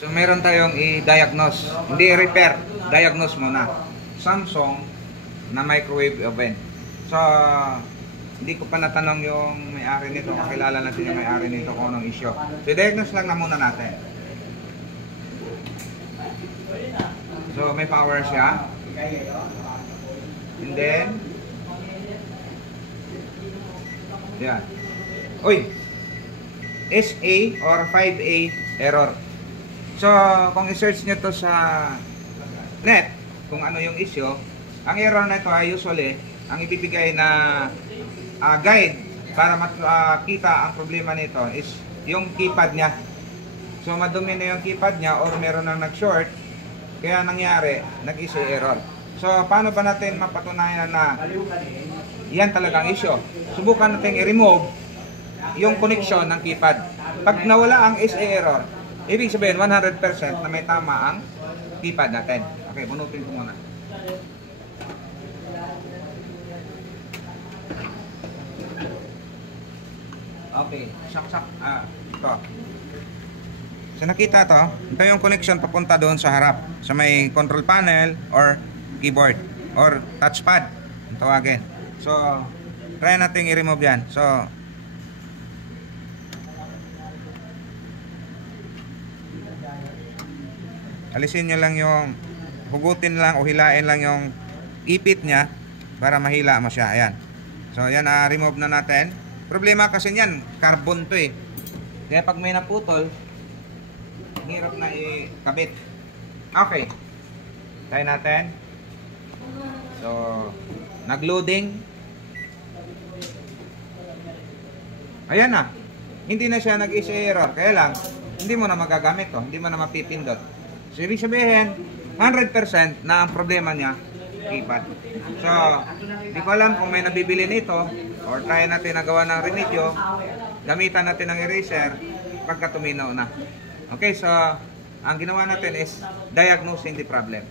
So meron tayong i-diagnose, hindi i-repair, diagnose muna. Samsung na microwave oven. So hindi ko pa natanong yung may-ari nito, kakilala natin yung may-ari nito kung anong issue. So i-diagnose lang na muna natin. So may power siya. And then yan. Uy! SA or 5A error. So, kung i-search nyo to sa net, kung ano yung issue, ang error na ito ay usually, ang ibibigay na guide para makita ang problema nito is yung keypad niya. So, madumi na yung keypad niya or meron nang nag-short, kaya nangyari, nag-issue error. So, paano ba natin mapatunayan na yan talagang issue? Subukan natin i-remove yung connection ng keypad. Pag nawala ang SA error, ibig sabihin 100% na may tama ang keypad natin. Okay, bunutin ko muna. Okay, sak-sak. Ito. So nakita to, ito yung connection papunta doon sa harap. Sa may control panel or keyboard or touchpad. Ang tawagin. So, try natin i-remove yan. So, alisin nyo lang yung, hugutin lang o hilain lang yung ipit nya para mahila mo siya. Ayan. So, yan, remove na natin. Problema kasi yan, carbon to eh. Kaya pag may naputol, hirap na ikabit. Okay. Try natin. So, nag-loading. Ayan na. Hindi na siya nag-issue error. Kaya lang, hindi mo na magagamit to. Hindi mo na mapipindot. So, ibig sabihin, 100% na ang problema niya, keypad. So, hindi ko alam kung may nabibili nito or try natin na gawa ng remedyo, gamitan natin ng eraser pagka tuminaw na. Okay, so, ang ginawa natin is diagnosing the problem.